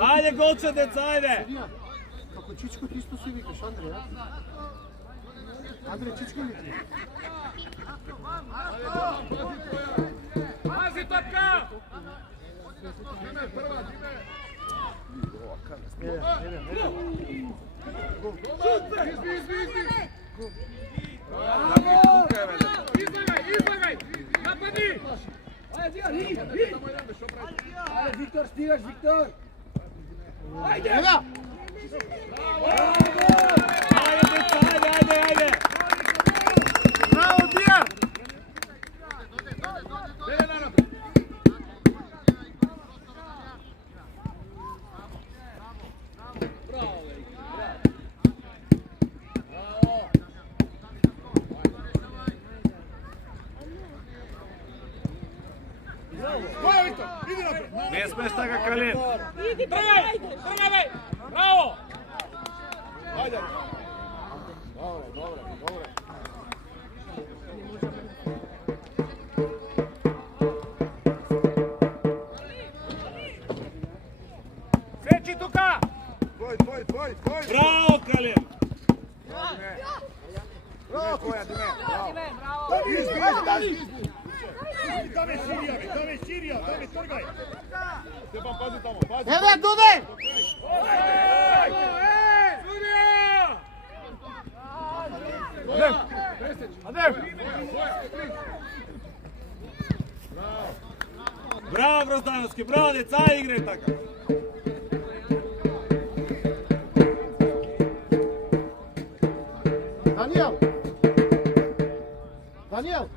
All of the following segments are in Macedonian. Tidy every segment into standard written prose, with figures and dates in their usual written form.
Ajde, golče, deca, ajde! Kako Čičko ti isto svi vikaš, Andrej, ja? Andrej, Čičko viki. Pazi, topka! Izlagaj! Napadi! Ajde, Viktor, stigaš, Viktor! Ajde! Evo! Ajde! Bravo, Dija! Не смеш така, Калин! Иди, Тргай! Браво! Ajde! Dobre. Сечи тука! Tvoj! Браво, Калин! Bravo, tvoja, Dime! Dame Sirija, trgaj! Stepan, pazi tamo, pazi! Evo, Dude! Браво, Гроздановски, браво, деца, играј така! Daniel!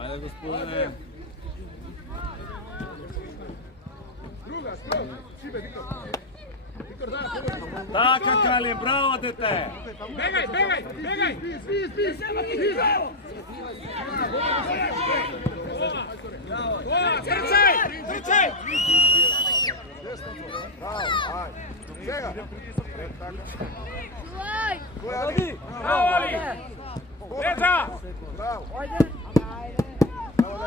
Ajde, gospodine. Druga, šibe, Viktor! Така, Калин, браво, дете! Бегай! Трчај! Bravo, ajde! Čega? Браво, Али! Лежа! Bravo! Ajde! Bravo,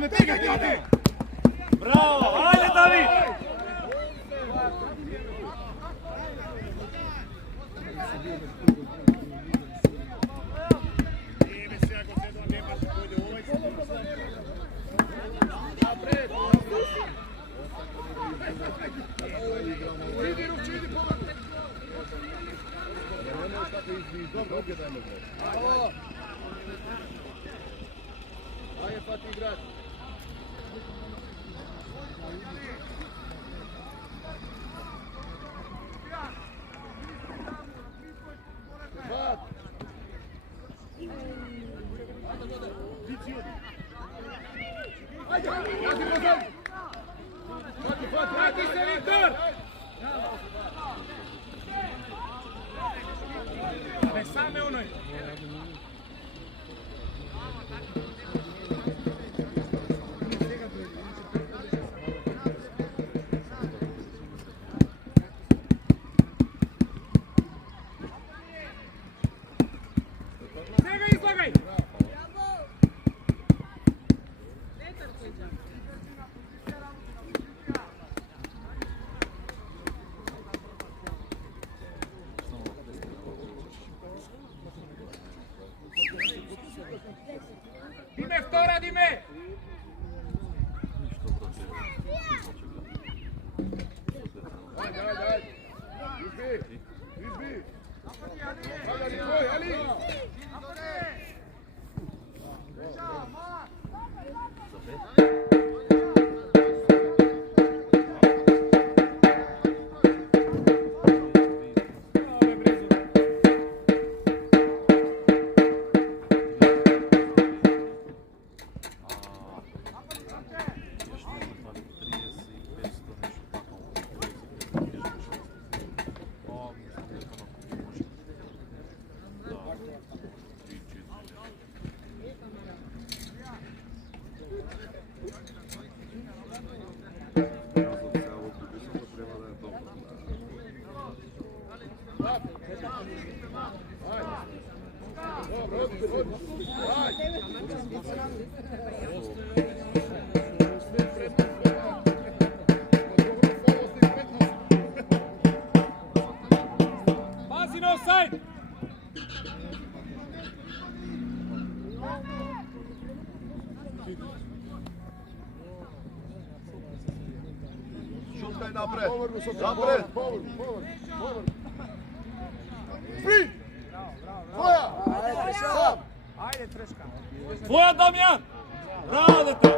Darija! Pegaj! Браво! Ајде, Давид! Ajde, Fatih, igrati! Vrati se, Viktor! Ne same onoj. Виктора, Диме! Pazi na offside! Šutkaj napred! Napred! Sprint! Tvoja! Sam! Ajde, Treška! Tvoja, Damjan! Bravo, deta!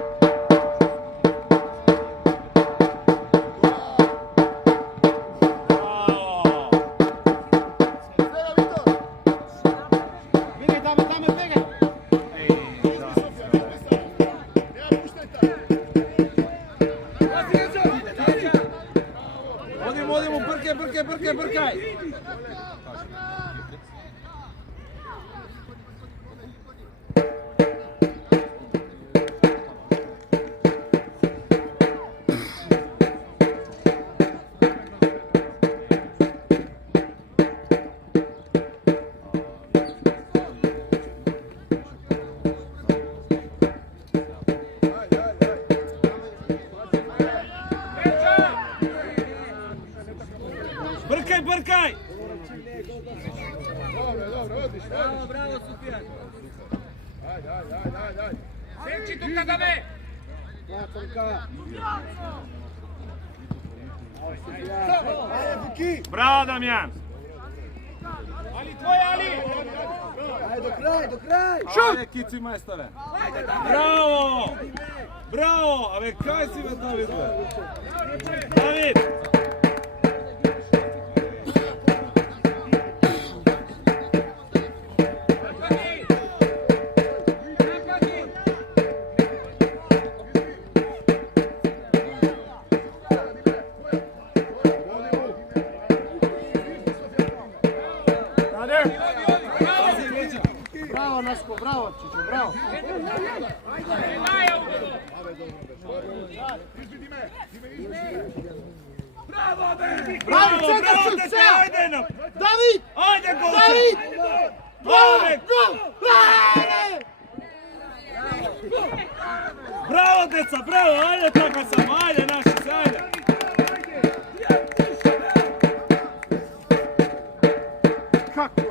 Brkaj! Brkaj! Dobro, odlično. Bravo, Sufjan. Ajde. Senči tu kada me! Ajde, Buki. Bravo, Damjan! Ali tvoj, Ali! Ajde, do kraj! Ajde, kici majstore! Bravo! Bravo! A ve kaj si me David? David! Bravo, Nasko, bravo, Čičo, bravo. Bravo, David! Ajde, gol! David! Gol! Bravo, deca, bravo! Ajde, tako samo, ajde, naši se, ajde! Kako je?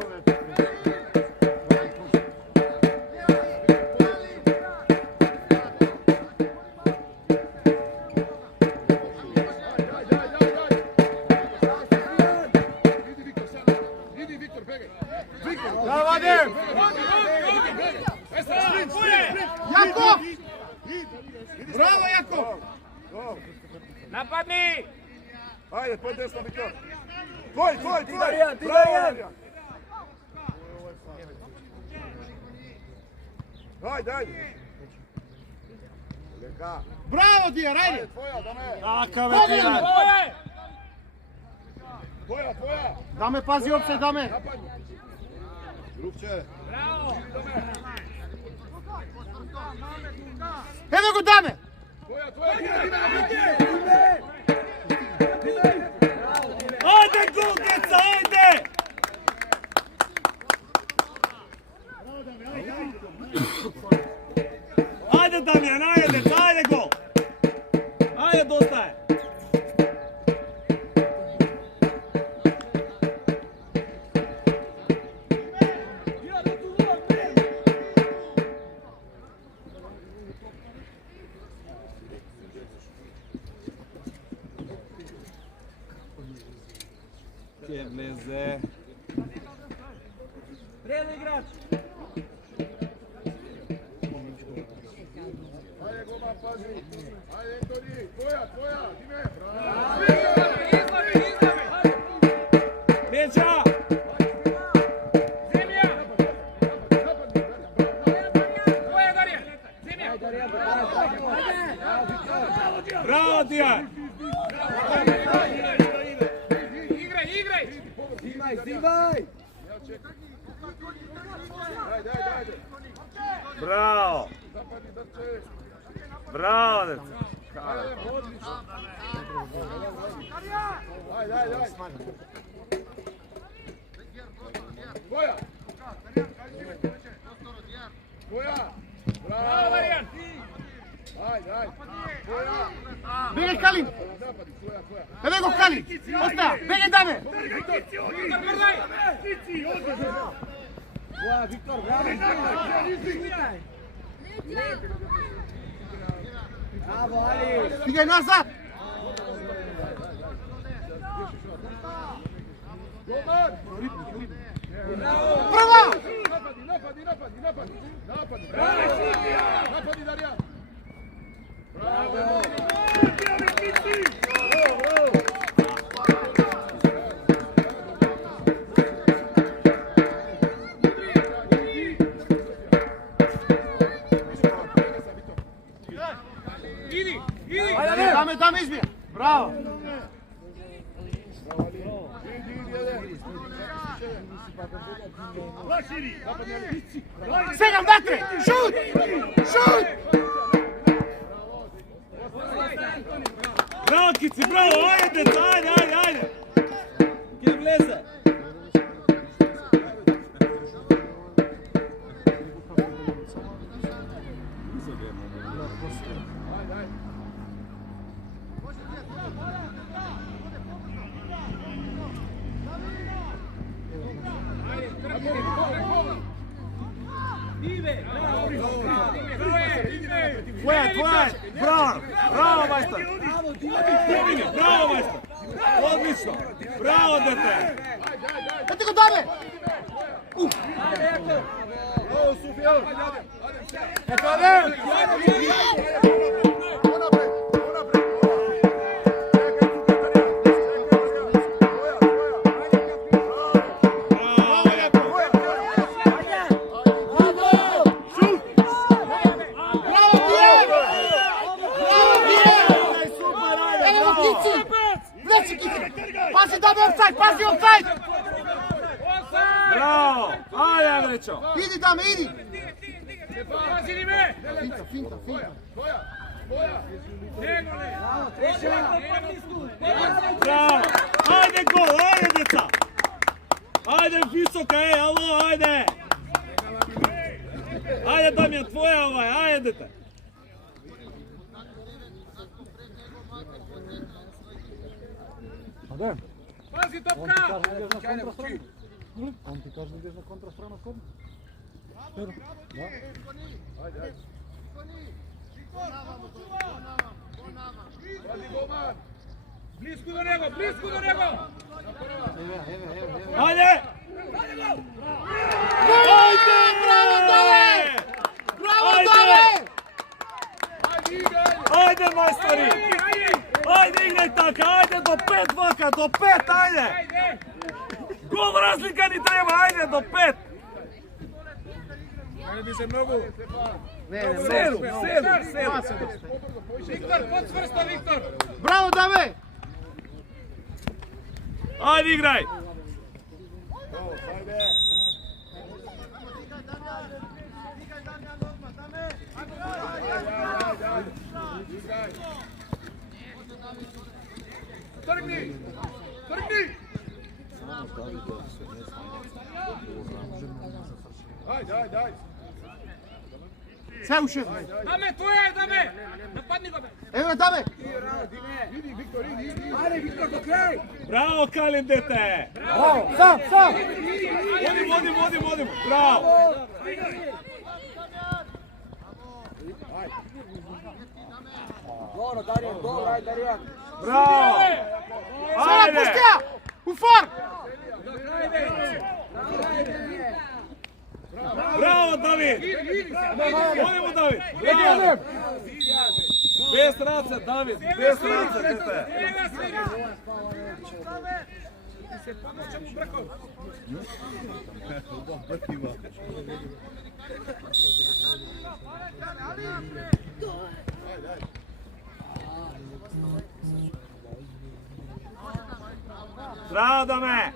Bravo, Adem! Jako! Bravo, Jako! Napadni! Ajde, pod desno, Viktor! Tvoj! Darijan! Ajde! Leka! Bravo, Dijar, ajde! Ajde, tvoja, Dame! Takav je Dijan! Tvoja! Dame, pazi opsaj, Dame! Drugče! Evo go, Dame! Ajde, gol, deca, ajde! Ajde, Damjan, ajde, deca, ajde, gol! Ajde, dosta je! Ке влезе. Прело играч. Ajde, Goman, pazi. Ajde, Antoni. Tvoja, Dime. Меđа! Браво, Диjan! Снимай! Ajde. Браво! Zapadni, drče. Браво, деца! Odlično. Ajde. Tvoja. Bravo. Ajde. Tvoja. Бегај Калин! Napadi, tvoja. Еве го Калин! Оста! Бегај даме! Boa, Victor, bravo! Bravo, Ali! Стигај назад! Goman. Прва! Napadi. Napadi, Darjan. Даме избија! Браво! Сега внатре! Шут! Браво, Кици, браво! Ајде, деца, ајде! Ке влезе! Твоја! Браво, мајстор! Браво, мајстор! Одлично! Браво, дете! Ете го даме! Bravo, Sufjan. Ето аде! Unapred. Пази даме офсайд! Пази офсайд! Браво! Ајде, Андречо! Иди даме, иди! Финта. Браво! Ајде гол, ајде деца! Ајде висока ало, ајде! Ајде Дамјан, твоја овај, ајде дете! Пази топка! Он ти каже да идеш на контрастрана скоро? Pazi, Goman. Близко до него! Ајде! Ајде, браво Даве! Браво Даве! Ајде, мајстори! Ајде, играј така! Ајде, до 5 вака! До 5, ајде! Гол разлика ни треба! Ајде, до 5! Седу! Виктор, подсврста, Виктор! Браво Даве! Ајде, играј! Trgni! Ajde. Се уште. Даме, твоја е, даме! Нападни го, бе! Еве Даве! Idi, Viktor, idi. Ајде, Виктор, до крај! Браво, Калин, дете! Браво! Сам! Водим! Браво! Добро, Даријан, добро, ајде, Даријан! Браво! Сега Ајде! пуштија! Уфар! Браво, Давид! Одимо, Давид! Браво! Без раце, Давид! Без раце, дете! Се помоќам му брако. Браво, Даме!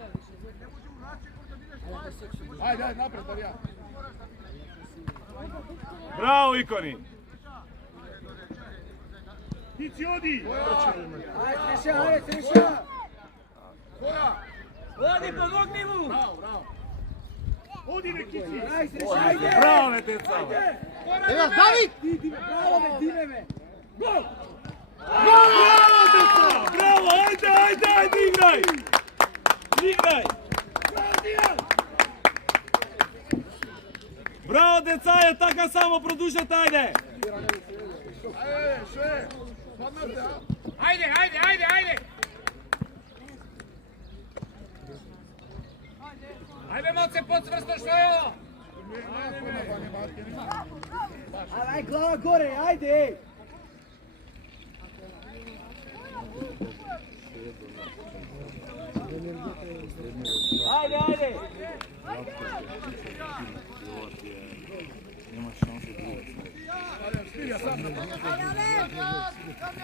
Ajde, ajde, napred, Darija. Браво, Икони! Tici, odi! Koja? Води, помогни му. Bravo, bravo. Odi, Nekici! Браво, бе, деца! Ева, Давид! Браво, деца! Браво, ајде, играј! Играј! Браво, деца, е така само продушете, ајде! Ajde, še. Padnete, a? Ајде, ајде, ајде, ајде. Ајде, моце, подсврсто, што е ово? Aj, glava gore, ajde! Ajde, ajde!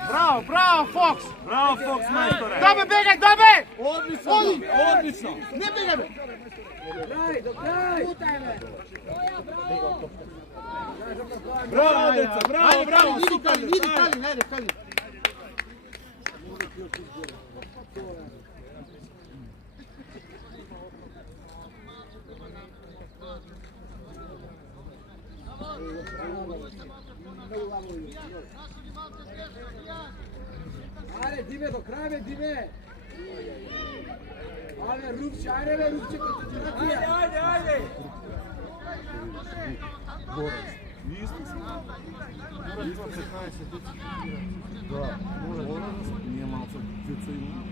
Браво, браво, Фокс! Браво, Фокс, мајсторе! Даме, бегај, даме! Одлично, Оди! одлично! Не бегај, бе! Kraj, do kraj! Браво, деца, браво, Ајде, браво, Калин, иди, супер, Калин, иди, ајде. Калин, ајде, Калин. Ajde, Dime, do kraja, be, Dime! Ajde, Rupče, ajde, be, Rupče, ajde, ajde, ajde!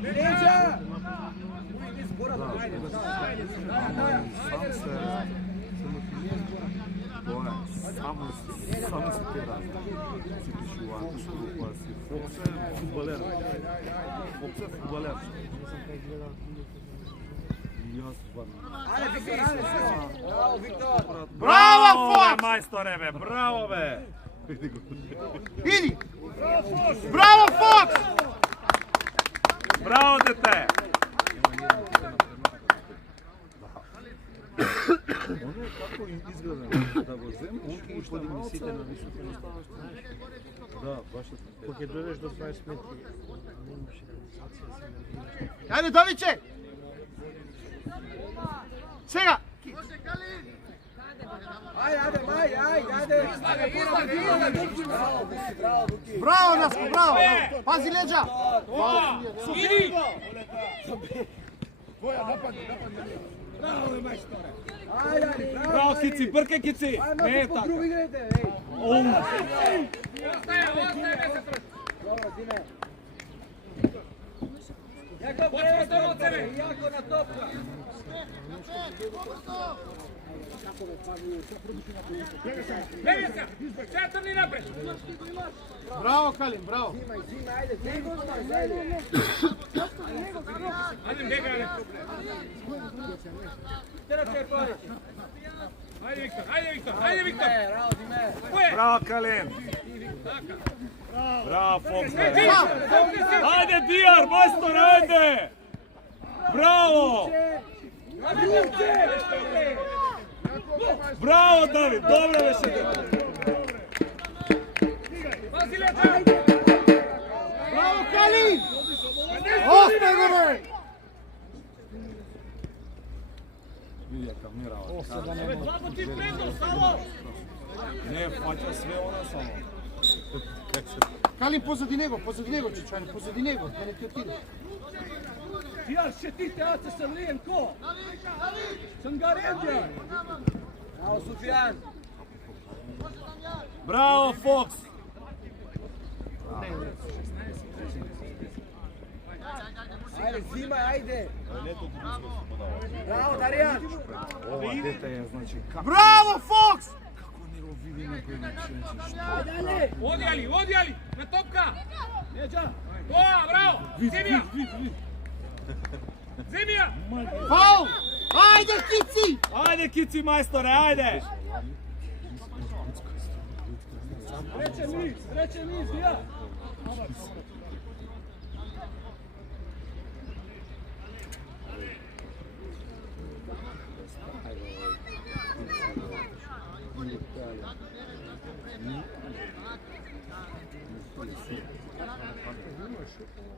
Leđa! Само се те разни. Си пишувачи, група си. Фокс е футболер. Фокс е футболер. И аз вам. Ajde, Viktor, ajde, sve! Bravo, Viktor! Браво, Фокс! мајсторе, бе, браво, бе! Иди! Браво, Фокс! Браво, дете! Он е како изграден да го земе, он ќе подигне сите на високо место. Да, баш е. Кога дојдеш до 20 метри, ајде, Давиче! Сега! Ajde, ajde, ajde, ajde, ajde! Bravo, Buki! Браво, Наско, браво! Пази леđa! Иди! Koja, napadni, napadni. Ajde, ajde, bravo! Браво, Кици, бркај, Кици! Ajde, Не е malo po така. grubu igrajte, ej! Остаje, остаje, се троши. Dobro, Dime! Подсврсто од себе. Jako na topka! Беги се, центарни напред. Браво, Калин, браво! Zima, Zima, ajde, Zima, ajde! Ајде, бегај. Ајде, Виктор, ајде, Виктор, ајде, Виктор. Bravo, Dime! Кој е? Браво, Калин! Браво, Фокс! бе. Ајде, Дијар, мајсторе, ајде! Браво! Браво, Давид! Добре беше, дете! Пази леđa. Браво, Калин! Остај го, бе! Види ја камера. Слабо ти предно, Сало. Не, фаќа све она само. Калин, позади него, Чичани, позади него, да не ти отиде. Dijar, še ti teate sam lijen ko? Sam ga redio! Bravo, Sufjan! Браво, Фокс! Ajde, Zima, ajde. Не тоа друго се подава. Bravo, Darijan. Ова дете е, значи, како Браво, Фокс! како не го види на предученце, што? Ajde, dalje. Odi Ali, na topka. Neđa. Boa, bravo. Zemija. Zemija. Фаул! Ајде, Кици! Ajde, Kici, majstore, ajde! Treće niz, ja.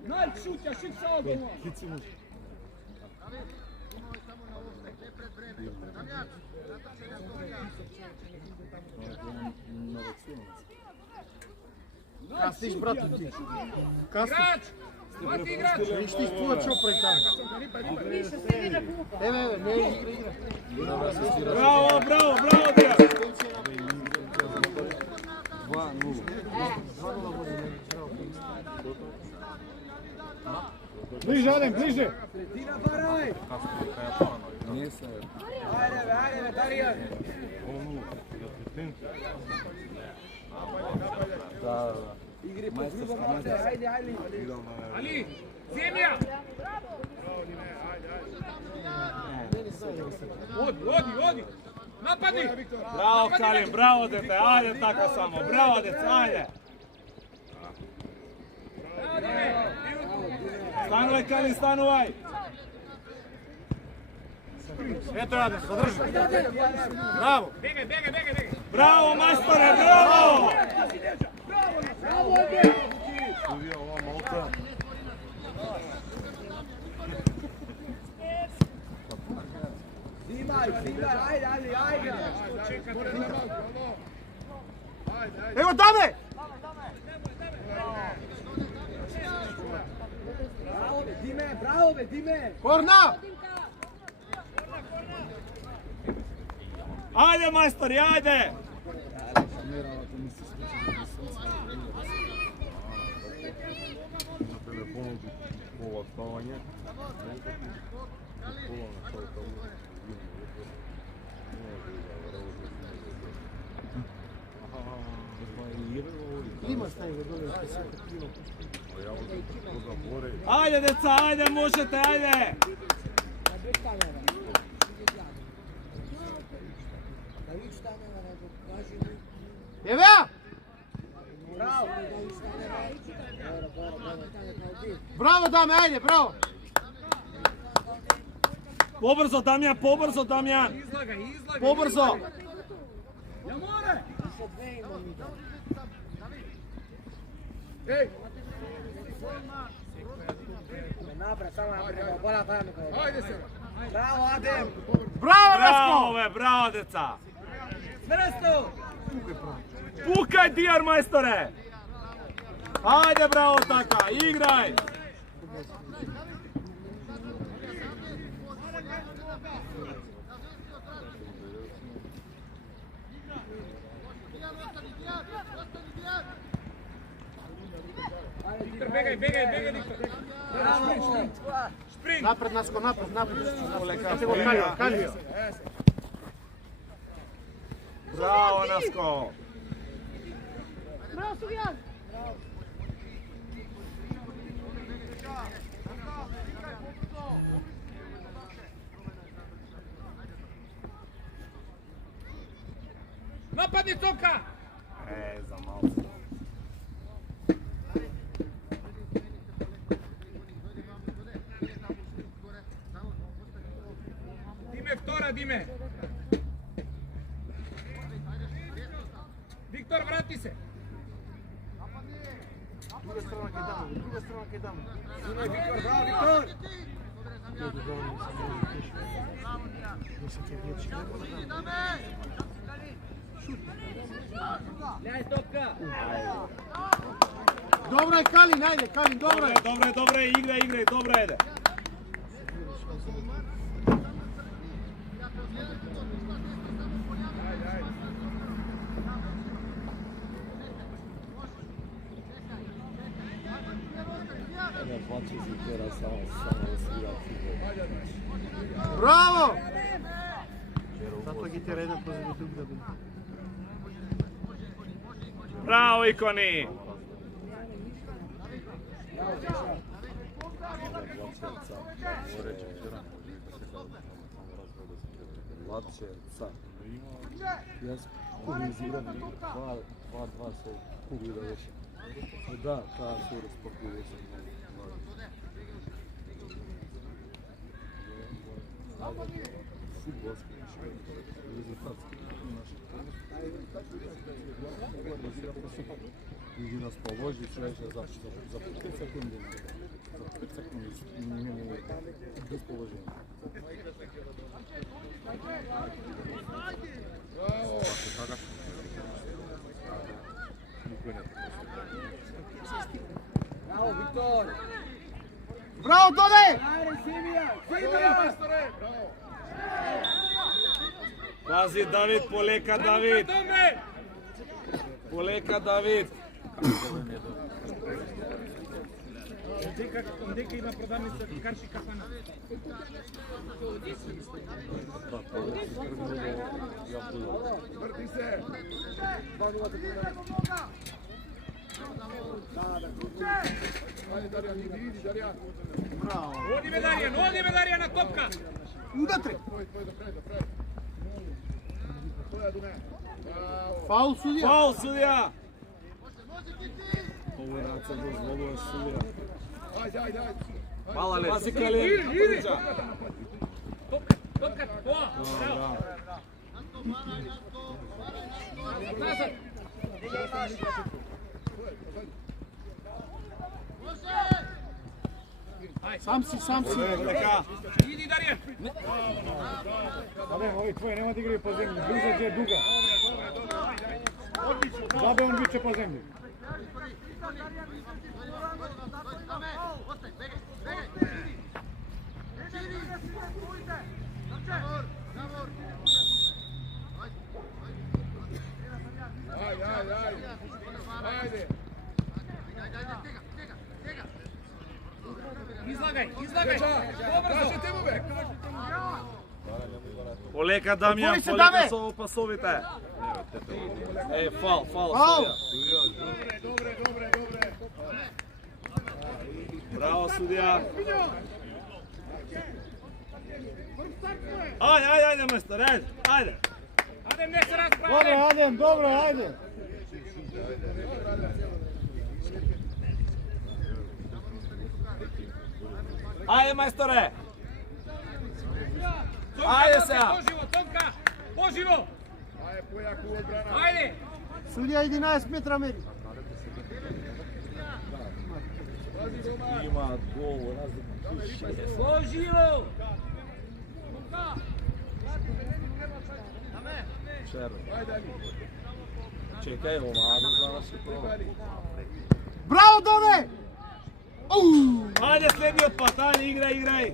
Najt šutja, šut sa odmah. Кастиш, брате, ти. Кастиш. Igrač. Hvati igrač. Виж ти твоја чопра и таму. Еве, не игра. Bravo, bravo, bravo, Dija! 2-0. Ближе, Адем, ближе. Tina, baraj. Не се. Ajde, Darijan. Да. Igri po drugom, ajde. Ali, Zemija. Odi. Napadni. Bravo, Kalim, bravo, dete, ajde tako samo, bravo, dete, ajde! Stanuvaj, Kalim, stanuvaj! Ето Адем, задржи. Браво. Begaj. Bravo, majstore, bravo! Суди ова малка. Zima, ajde. Ево, даме! Bravo, Dime. Корна! Ajde, majstori, ajde! На телефонот ова ставање. Има стави доле. Ajde, deca, ajde, možete, ajde! Еве! Браво, даме, ајде, браво! Pobrzo, Damjan! Izlagaj. Pobrzo! Ja more. Ej, Napred, samo napred, bola pravno. ajde se. Bravo, Adem. Браво, Bravo, Веско! bravo, deca! Svrsto. Pukaj, Dijar, majstore! Ajde, bravo, taka, igraj! Viktor, begaj, Viktor. Bravo. Sprint. Напред, Наско, напред. Ете го Калио. Bravo, Nasko! Napadni Toka. Za malo. Dime. Viktor, vrati se. Друга страна ќе даме. Viktor, bravo, Viktor. Njaj, topka. Добро е Калин, ајде, Калин, добро е. Dobre, igraj, dobro ide. Браво! Затоа ги тера еден позади друг да биде. Браво, Икони! Лапчевца. Јас организирам 2-2 со куги да беше. Да, таа се распакува се. Фудбалски резултатски. И нас положи, човече за 5 секунди. За 5 секунди имаме расположение. Браво, Виктор! Браво, Тоне! Ајде, Симија! Пази, Давид, полека, Давид! Полека, Давид! Дека има продавница карши кафана. Vrti se! Ajde, Darjan, idi, Darjan. Оди ме Дарјан на топка. Удатре! Tvoj, do kraja. Tvoja, Dume. Bravo. Фаул судија! Фаул, судија! Ово раце дозволуваш судија. Ajde. Мала ле. Пази Калин. Топка, о! Назад. Сам си. Полека. Иди, Дарјан. Абе, ови твои нема да играју по земји. Близо ќе е дуга. Забе он биче по земји. Ajde. Излагај. Добро. Kažete mu, be. Полека, Дамјан, Отвори се, полека Даме! со пасовите. Фаул, Фаул! судија. Dobre. Браво, судија. Ајде, мајстор, ајде. Адем, не се расправај. Добро, ајде. Ајде, мајсторе. Ајде сега. Поживо, Томка. Поживо. Ajde, pojaku odbrana. Ајде. Судија 11 метра мери. Има гол, разлика. Поживо. Ajde, Ali. Чекај, ова да заврши прво. Браво, Доне! Ајде следниот пат, ајде, играј.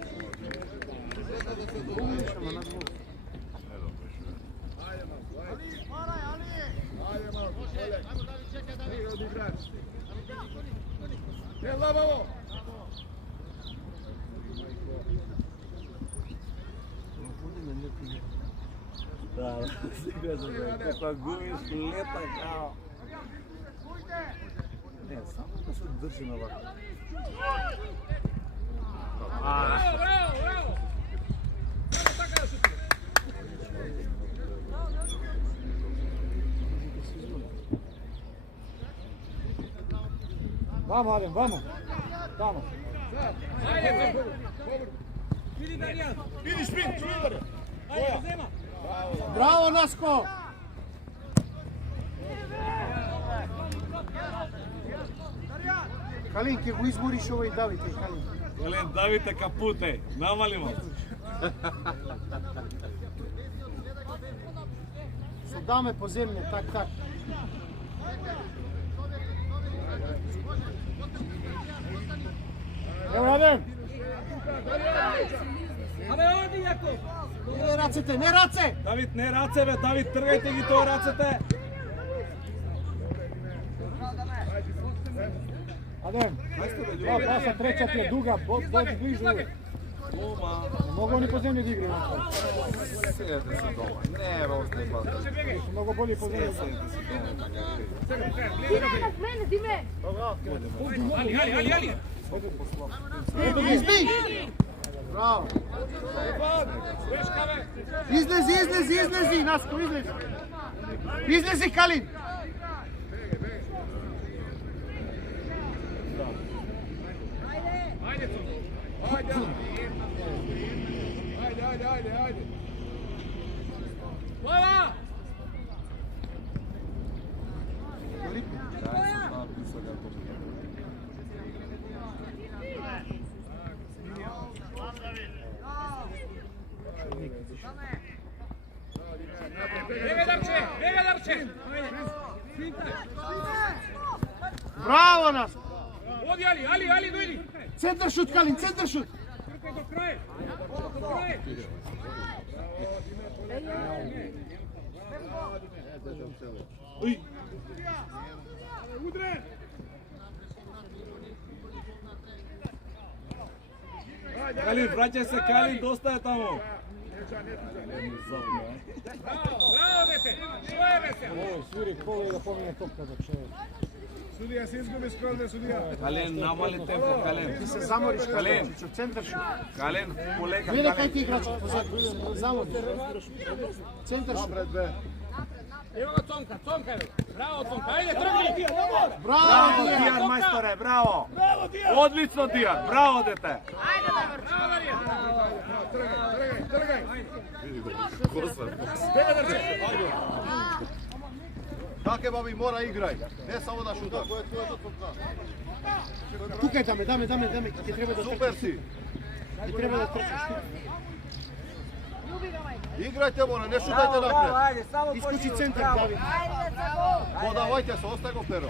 Ajde, malo. Nije odigrač. Ne, labavo. Да, сега кога губиш лета као. Не, само да се држи на вака. Браво. Само така да шутиш. Вамо, Адем, вамо. Ајде, Иди, Дарјан. Vidiš, Špin, čuvar. Ајде, зема. Браво, Наско! Калин, ќе го избориш овој Давид, Калин. Елен, Давите капуте, намалимо. Со Даме по земја, так. Ево, Адем. Абе, оди, Јаков. Не рацете, не раце! Давид, не раце, бе, Давид, тргајте ги тоа рацете. Adem, ova pasa treća ti je duga, dođi blizu uvijek. Ne mogu oni po zemlji da igraju. Седете си дома. Не е розни бата. Su mnogo bolji po zemlji. Ali. Izbi! Bravo! Izlezi, Nasko, izlezi! Izlezi, Kalin! Ajde. Glava! Bega Darče! Bravo, Nasko! Odi Ali, dojdi! Centar šut, Kalin, centar šut! Trpaj do kraja! Kalin, vraćaj se Kalin, dosta je tamo. Bravo, dete! Što je, dete? Ovo sviri kolo i da pomine topka dok će... Sudija se izgubi skromne sudija. Kalin, namali tempo, Kalin. Ti se zamoriš, Kalin. Kalin, centar šut. Kalin, poleka, Vidi kaj Kalin. ti igrač, zamoriš. Centar šut. Evo ga Tomka je. Bravo Tomka, ajde trgni! Bravo, Bravo, Dijan! Dijan, majstore, bravo. Odlično, Dijan, bravo, dete. Bravo Darija! Trgaj. Take babi mora igraj, ne samo da šuta. Tukaj dame, ti treba da Super si. Ti treba da trčiš. Igrajte mora, ne šutajte napred. Iskući centar, David. Podavajte se, ostaje go pero.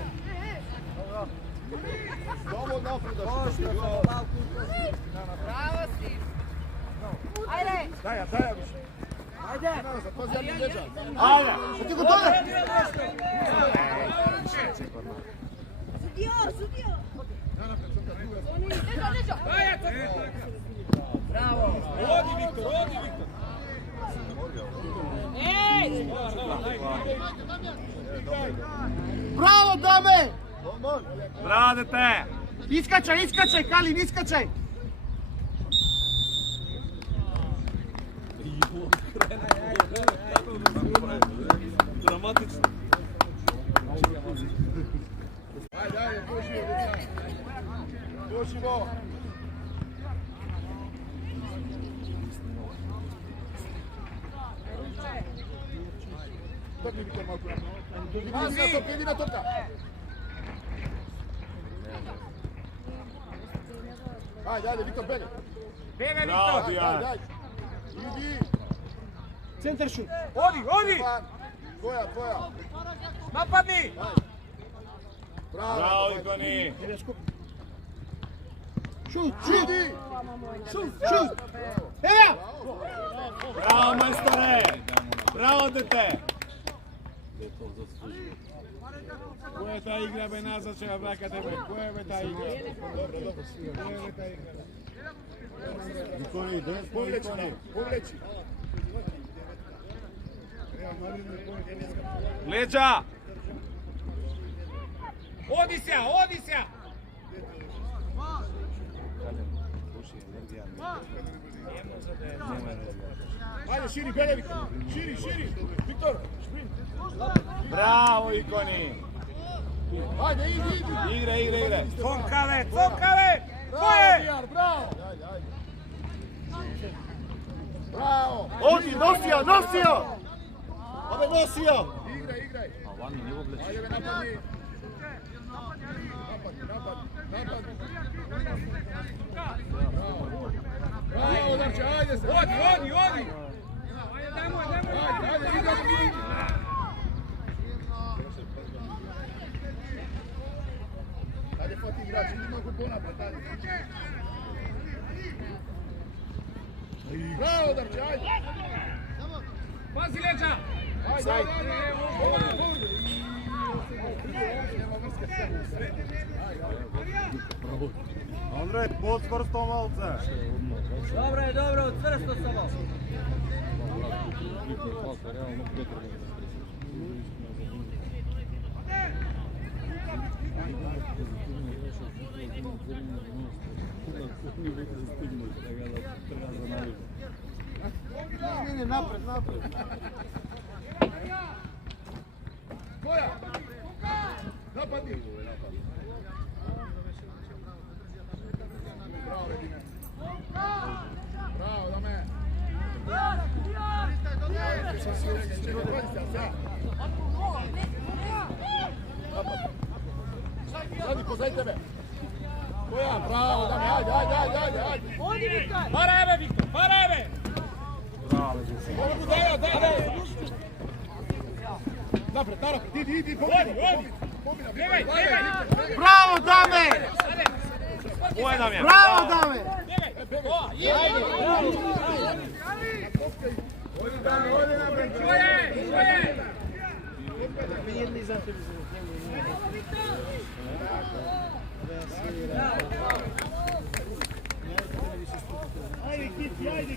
Samo napred da šutaš. Bravo si! Ajde! Pazi, ali leđa. Ajde, što ti go dole? Sudio! Leđo! Bravo! Odi Viktor! Ej! Bravo, dame! Bravo, dete. Iskačaj, Kalin, iskačaj! Dramatično. Ajde, pušimo. Trgni Viktor malo. Idi na toka. Ajde, Viktor, bega. Bega Bravo, Viktor! Dijan. Idi. Centar šut. Odi! Tvoja. Napadni! Bravo, Ikoni. Šut! Evo! Bravo, majstore. Bravo, dete. Koja je ta igra, be nazad će ga vraka tebe? Koja je ta igra? Koja je ta igra? Ikoni, desno, Ikoni. Povleći. Leđa. Odi se! Ajde, širi, bega Viktor. Širi. Viktor, šprin. Bravo, Ikoni. Ajde, idi. Igre. Tomkave! Bravo, Dijar, bravo. Bravo. Odi, nosio! Ove nosio! Igraj. Ajde, me napadni. Bravo, Darče, ajde se. Odi! Ajde, Ajde, igraj. Ajde, fati igrač, idi mogu ponapred, ajde. Bravo, Darče, ajde. Pazi leđa! Ajde. Nema vrske. Andrej, podsvrsto malce. Dobro, cvrsto samo. Ne, napred. Koja? Napadi. Bravo, Redine. Bravo, Dame. Radi, pozaj tebe. Koja? Bravo, Dame, ajde. Odi, Viktor! Para Viktor, para Ovo daj. Napred, idi, pobjeda. Bravo, Dame! Ovo je Damjan. Bravo, Dame! Ajde,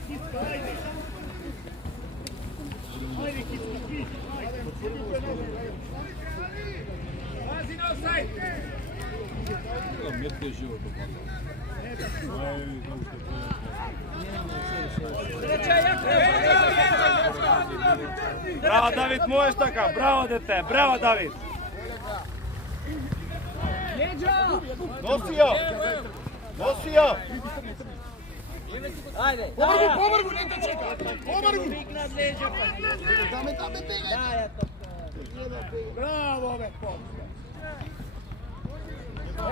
Kitska, ajde. Ajde, Kitska, ajde. Pazi na offside! Bravo, David, možeš така. Bravo, dete. Bravo, David. Nosi jo! Ajde. Pomrgu, ne te čeka. Pomrgu. Dame, begaj! Bravo, ove pomrgu.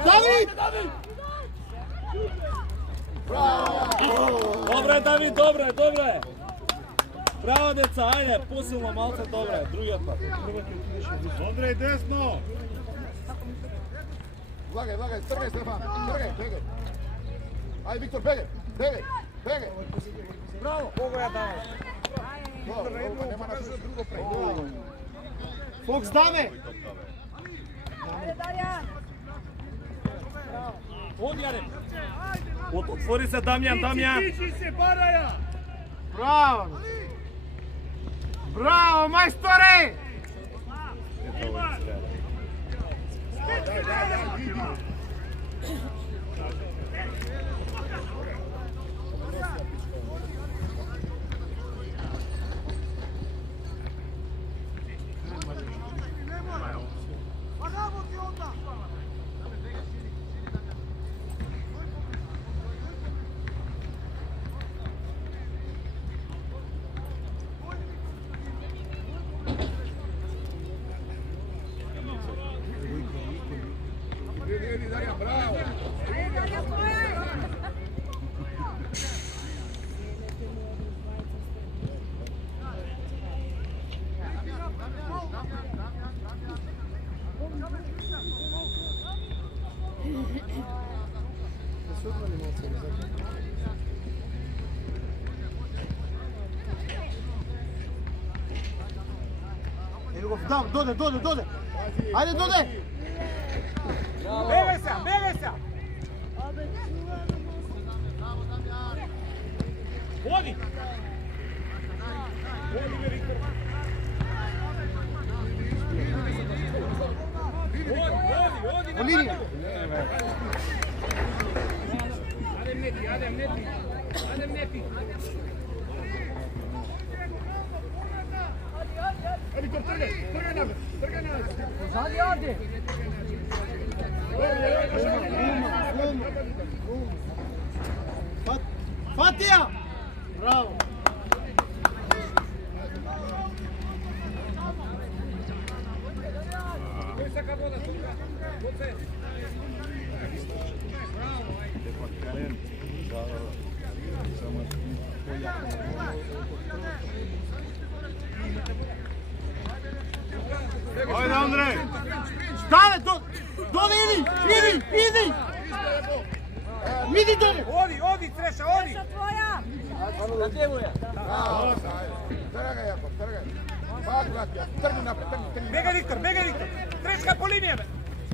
David! Добре, Давид, добре. Браво, деца, ајде, посилно малце, добре, другиот пат. Andrej, desno. Влагај, тргај, Стефан, тргај. Ајде, Виктор, бегај. Браво. Кого ја даваш? Нема на друго преј. Фокс, Даме! Ajde, Darjan! Оди, Адем! Отвори се Дамјан. Тичи се, Бараја. Браво, мајсторе! Иди, Дарјан, браво. Ajde, Darjan, tvoja! Дам, доде! Ајде, доде! Бегај се! Оди! Оди! По линија! Адем нети! Виктор, тргај напред. Зади, оди! Фатија! Браво! Кој сака вода? Ajde, Andrej. Стане, доде, иди! Иди, доде! Оди, Треша, оди! Treša tvoja! На тебе ја. Тргај, Јаков, тргај. Пак, брат, тргни напред, тргни. Бегај, Виктор! Трешка по линија, бе!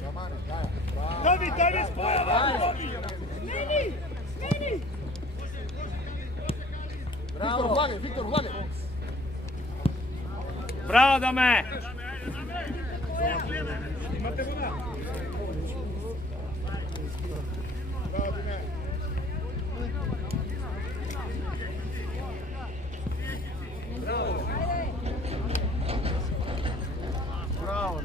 Романе, дај. Давид, споја! Виктор, влагај. Браво, Даме! Имате вода. Браво, Диме. Браво.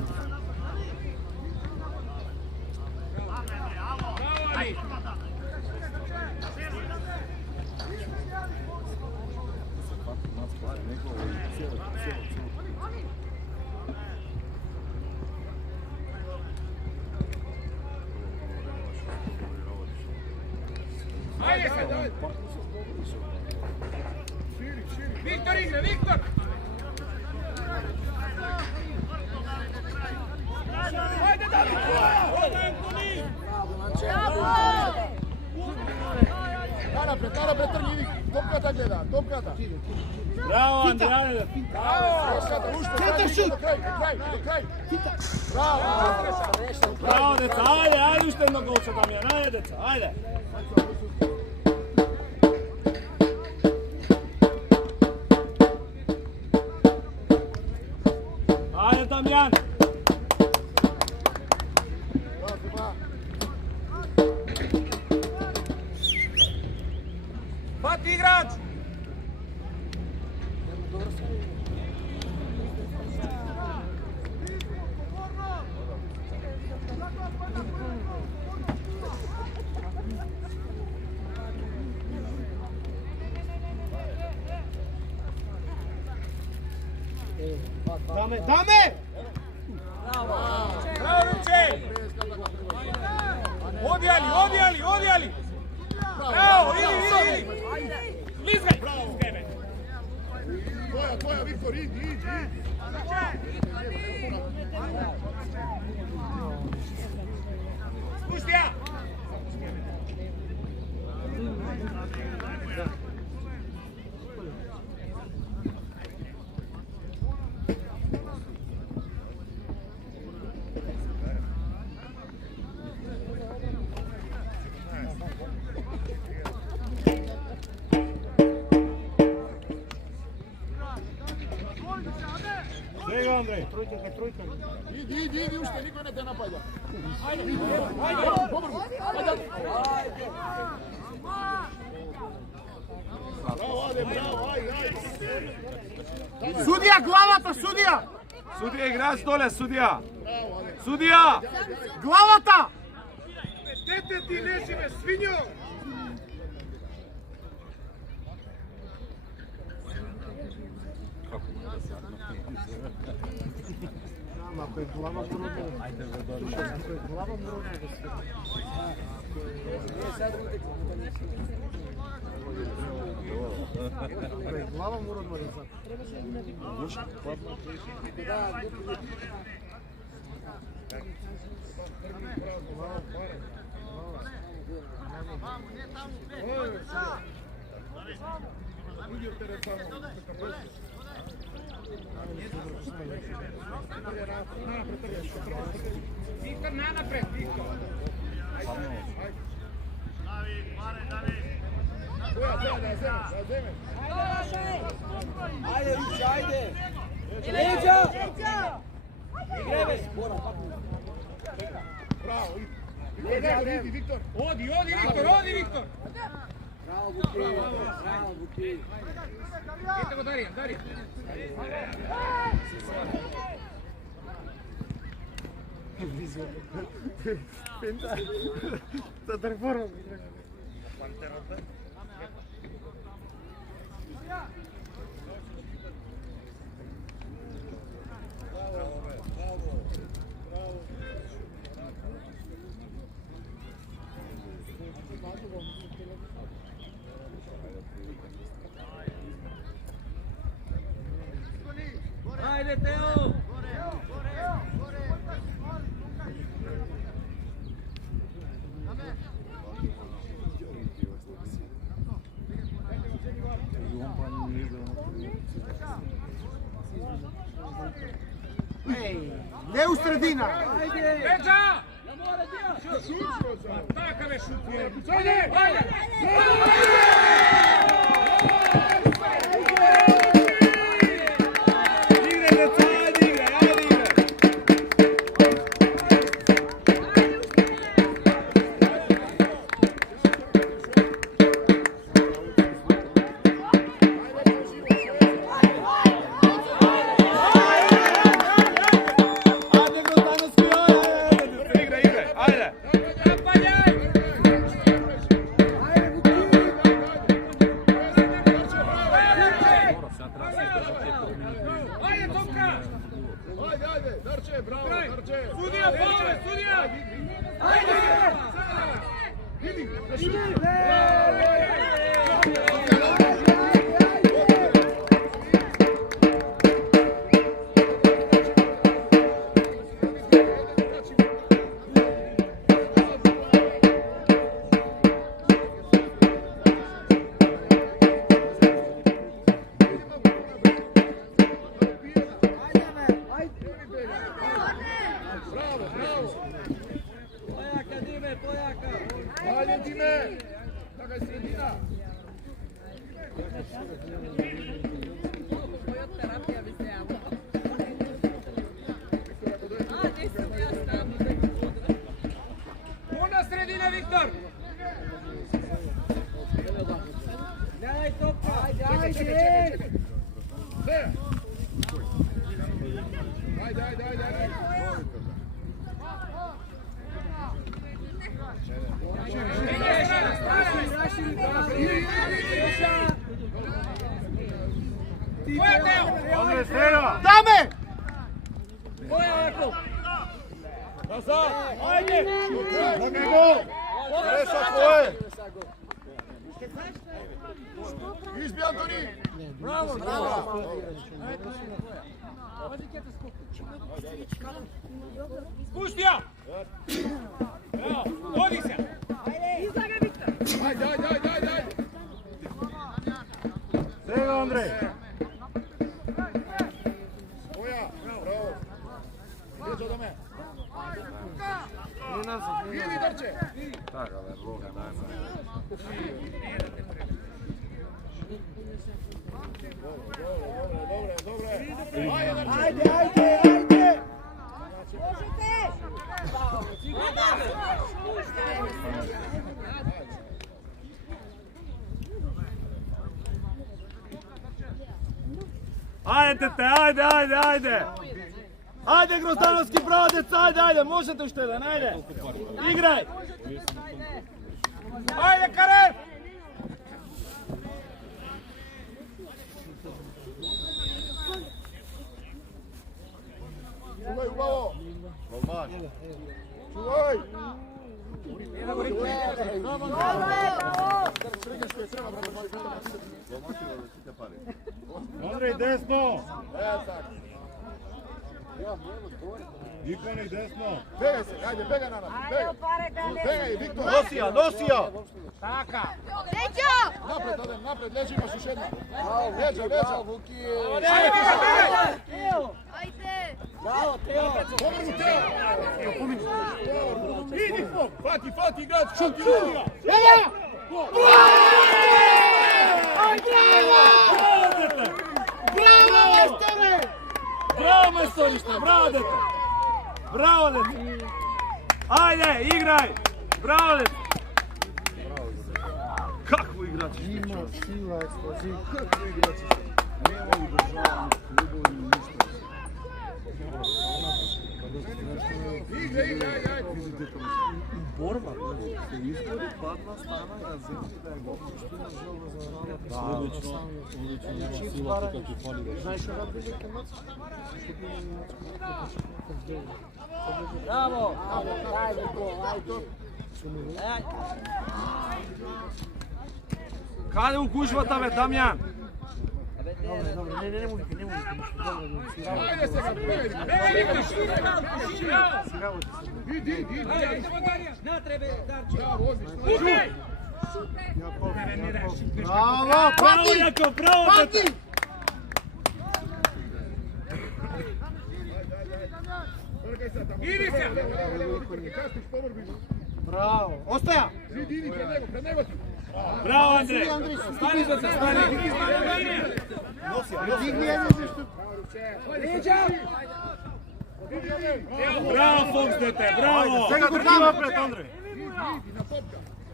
Ajde sad, ajde. Viktor igra, Viktor! Ajde, David! Напред, тргни, Вик. Топката гледа, топката. Браво, Андре, ајде. Центар шут. До крај. Браво. Браво, деца, ајде, уште едно голче, Дамјан, ајде, деца, ајде. Ајде, Дамјан. Pati igrač! Даме! Bravo, Vinče! Odi Ali! Bravo, idi! Lizgaj! Твоја, Виктор, иди. Spušti ja! Сега, Андреј. Тројка. Иди, уште никој не те напаѓа. Ајде. Браво, ајде. Судија, главата, судија! Судија, играч доле, судија. Судија! Главата! Дете ти лежиме, свињо! Ако е глава, мора да... Ајде, ако е глава, мора да се... Ако е глава, мора да се... Viktor, napred, Viktor! Ajde, Vića, ajde! Leđa! Igreve se, Bora, Браво, иди, Виктор. Odi, Viktor! Bravo, Buki! Idemo, Darijan! Пента. За трформа. Ajde, Teo! Не у средина! Leđa! Taka, Dame! Реша твое! Изби, Антони! Браво! Пушти ја! Оди се! Излага Виктор. Ајде. Сега, Андреј. Боја, браво. Бежа до мене. Иди, Дарче. Така, бе, Бога, дај ме. Добре. Ајде, Дарче. Ajde! Možete. Ajde, ajde! Ajde, Grozdanovski brodec, ajde, možete još jedan, ajde! Igraj! Ajde, Karev! Čuvaj, ubavo. Голман! Čuvaj. Андреј, десно! Так. Иконик, десно! Бегай се, ајде, бегай на нас. Ajde, oparete. Бегай, Виктор. Носи ја! Nećo! Напред, Адем, напред, лежи, имаш уште една. Лежа. Ajde! Помни Тео. Иди, Фок. Фати, играч. Шут, Bravo, majstorište, bravo, dete! Bravo, dete! Ajde, igraj! Bravo, dete! Kako igrači? Ima sila, eksploziv. Kako igrači? Nema u državama, ljubavi, ništa. Играј. Борба, се избори, падна, стана, ја земки да ја го пушти на жълба за рана. Одлично сила тука ти фали. Знаеш кога били кемац? Браво! Каде у кужбата, бе, Дамјан? Не му вика, Ајде сега, бегај. Иди. На требе, Дарче! Браво, одлично. Браво, Браво, Јаков, браво, дете! Иди се. Кастиш, помрби. Браво. Остаја. Иди, пред него ти. Браво, Андреј! Стани за се, стани! Дигни едно што. Браво, Фокс, дете, браво! Сега трчи напред, Андре.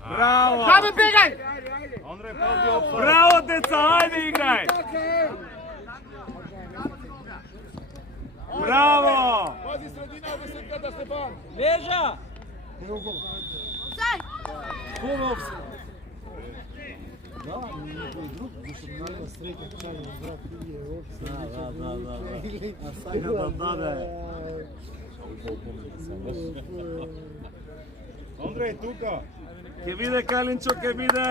Браво! Каме бегај! Андре, пази опфа. Браво, деца, ајде играј! Браво! Пази средина, десетката, Стефан. Лежа! Сај! Хубаво се. Да, некој друг, зашто најна среќа чајно здрав иде офиса. Да. А сака да даде. Андреј, тука. Ке биде Калинчо, ке биде.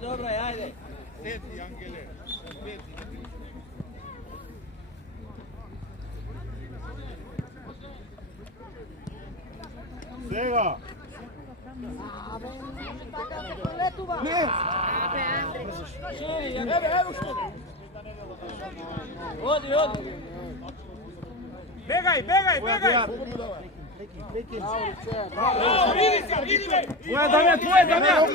Добра, ајде. Лети, Ангеле. Лети. Сега. Оди. Бегај! Твоја, Дамјан,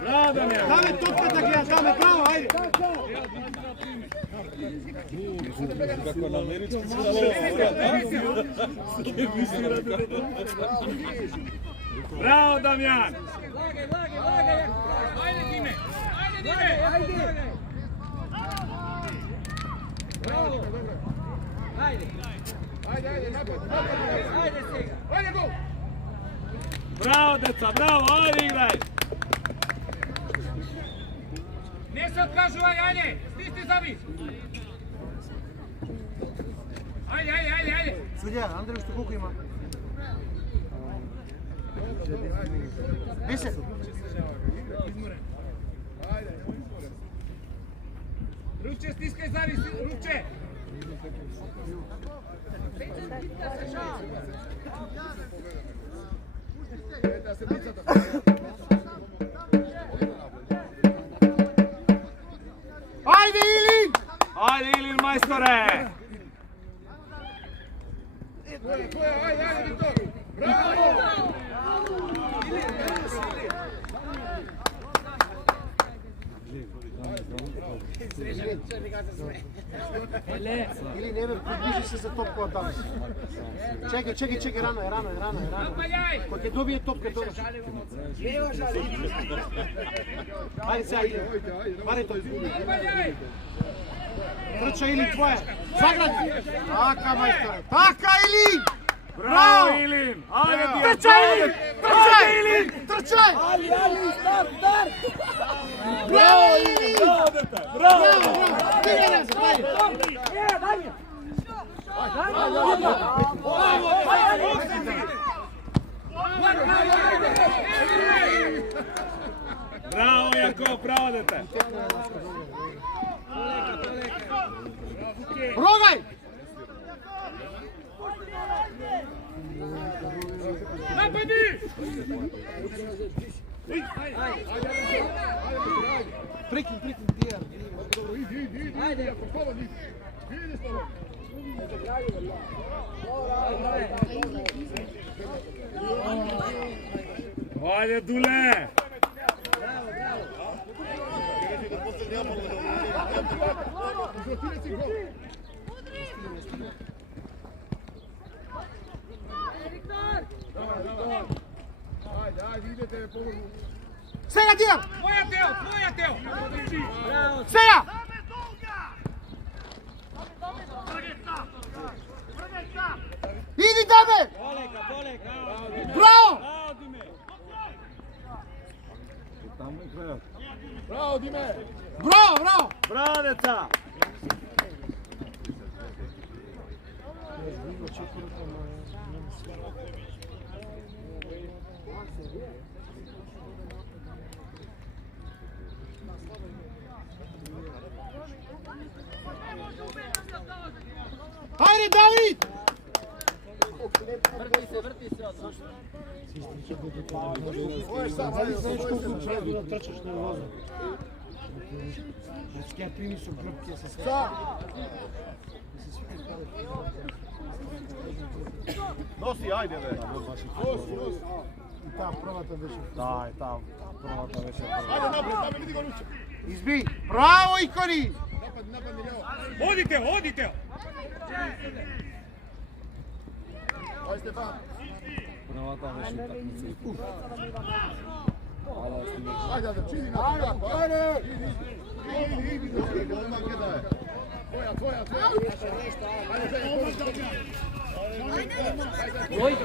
Браво, Дамјан! Даме топката гледа, даме право, ајде. Како на амерички Браво, Дамјан! Лагај! Ајде, Диме! Браво! Ајде, напад. Ајде сега! Ајде, гол. Браво, деца, браво, ајде играј! Не се откажувај, ајде! Стисни заби! Ајде! Судија, Андреј што колку има? 10. Руче, стискај заби, руче! Ајде, Илин! Ајде, Илин, мајсторе! Ајде, Виктор. Браво! Или не бе, приближи се за топкова таму. Чекај, рано е. Напаѓај! Кога ќе добие топка тоа. Ајде сега, Илин. Баре тој. Напаѓај! Трча, Илин, твоја. Загради. Така, мајсторе. Така, Илин! Браво, Илин! Ајде, ти ја Трчај! Старт! Браво, Илин! Браво, дете! Браво! Дигај назад, ајде. Браво, Јаков, браво, дете! Рогај! Напади! Прекин, дијар. Ајде, попала, иди слободно. Ајде, Дуле! Ајде, идете, помогу. Сега, дијар! Твоја тел! Сега! Иди, Даме! Браво! Браво, Диме! Браво! Браво, деца! Ajde, David! Знаеш колку често да трчаш на воза? Значи ја прими со грб, ќе се свија. Носи, ајде бе. И таа првата беше. Да, и таа првата беше. Ajde napred, vidi go ruče. Изби! Браво, Икори! Napad, Leo. Одите, одите! Ajde, Stefan. Првата беше такмица. Ajde, čini napad. Ajde! Idi. Tvoja.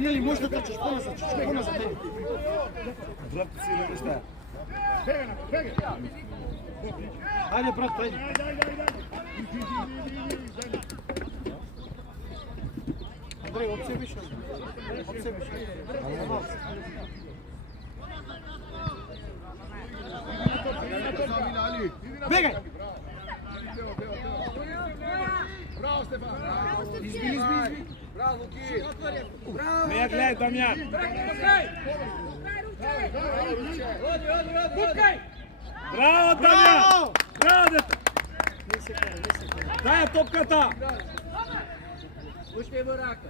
Или можеш да трчаш поназад, поназад. Врати си или нешта? Ајде, брат, ајде. Андрей, од себе шо? Од себе шо? Бегај! Bravo, Stefan. Изби. Браво, Ки! Не ја гледај, Дамјан! Пускај! Браво, Дамјан! Браво, дете! Дај ја топката! Пускај во рака!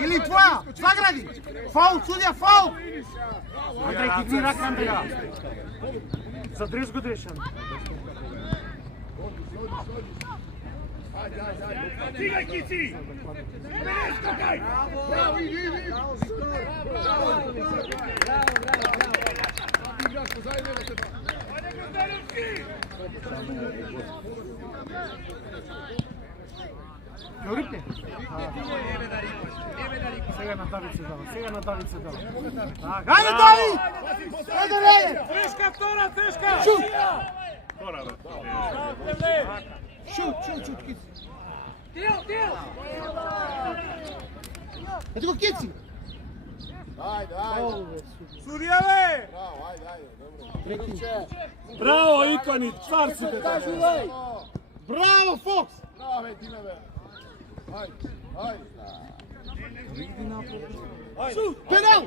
Или твоја! Загради! Фаул, судја, фаул! Андрей, дигни рака, Андреја! Задреш го Дрешан. Стигај, Кици! Не скакај! Bravo, idi. Браво! Igraš ko zajedno, Stefan. Ајде, Гроздановски! Јорипне? Сега на Давид се дава, Ајде, Давид! Ајде, Леје! Трешка, втора, трешка! Шут! Тора, бе. Шут, Кици. Тил! Ето го Кици! Ajde. Судија, бе! Bravo, ajde. Браво, Икони, цар си, бе. Браво, Фокс! Bravo, time, be. Ajde. Пенал!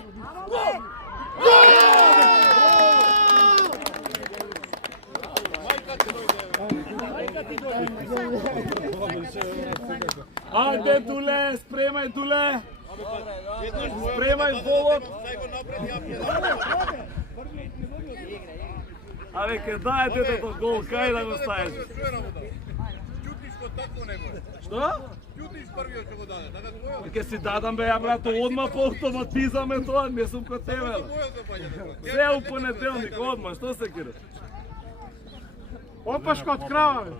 Ајде, Дуле, спремај, Дуле! Спремај волот! А веќе дај детето гол, кај да го ставиш? Ćutiš ko tako nego. Што? Ćutiš prvi od čego dade. Da tvoj Ке си дадам бе, ја брато, одма по автоматизам е тоа, не сум ко тебе. бе. zapalja. Се у понеделник, одма, што се кираш? Опашка од крава, бе.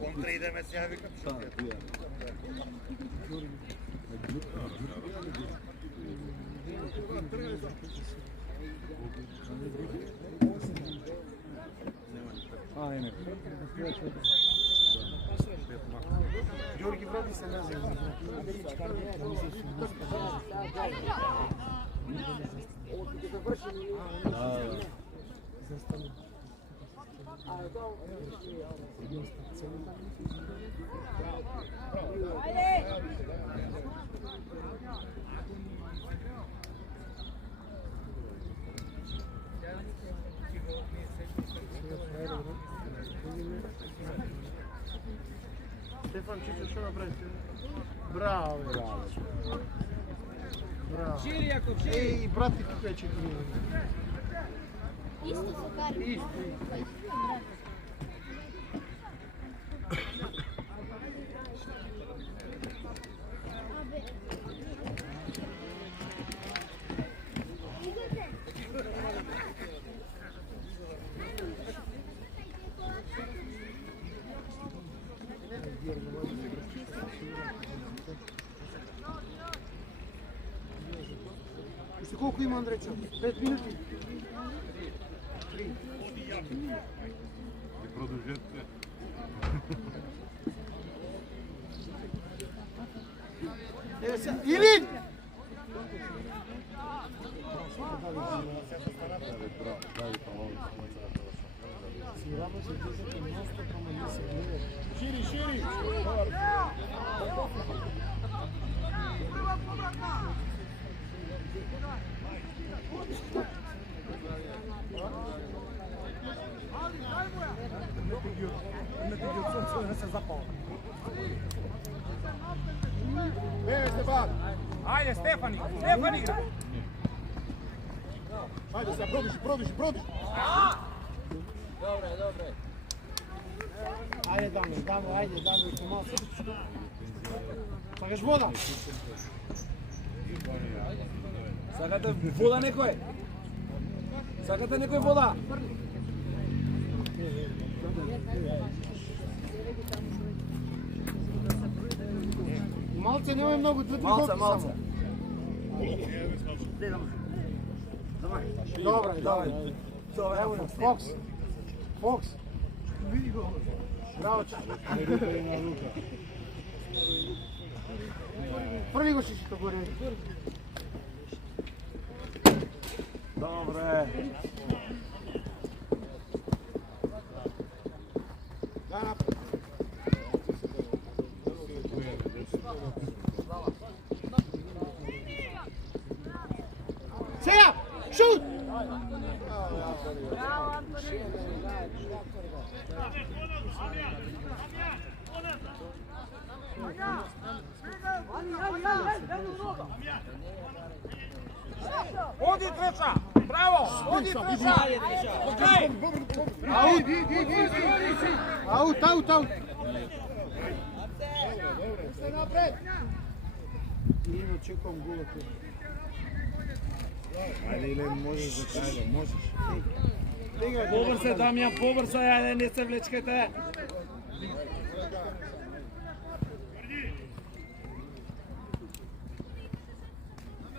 Kontra ideme se javi kako. Ѓорги вради се назад. Стефан Чичо, што направи? Браво, браво. Шири, Јаков, шири! Еј, брати, тука е 4. Исто се кари. Колку има Андречо? 5 минути. И продолжете. Илин! Шири, шири. Беги, Стефан. Ajde, Stefan igra. Ajde, sad, produži. Ajde, Damir, ajde, malo. Сакаш вода? Сакате вода некој? Сакате некој вода? Малце, немој многу, 2-3 Малце, коки малце. само. Добре. Ево, Фокс. Види го. Браво, чак. Први го шишито горе. Добре. Да, напред. Сега! Шут! Odi treća. Bravo. Odi treća. Okej. Аут. Ние очекувам гола тук. Ајде, Иле, можеш да кажеш, можеш. Побрзај, Дамјан, побрзај, ајде, не се влечкете.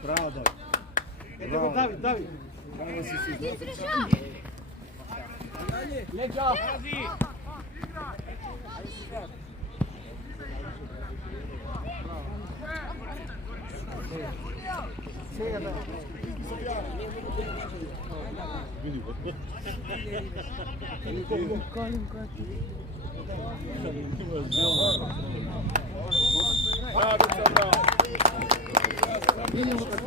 Браво, Давид. Ето го, Давид. Леќа. Сега да. Види го. Видимо како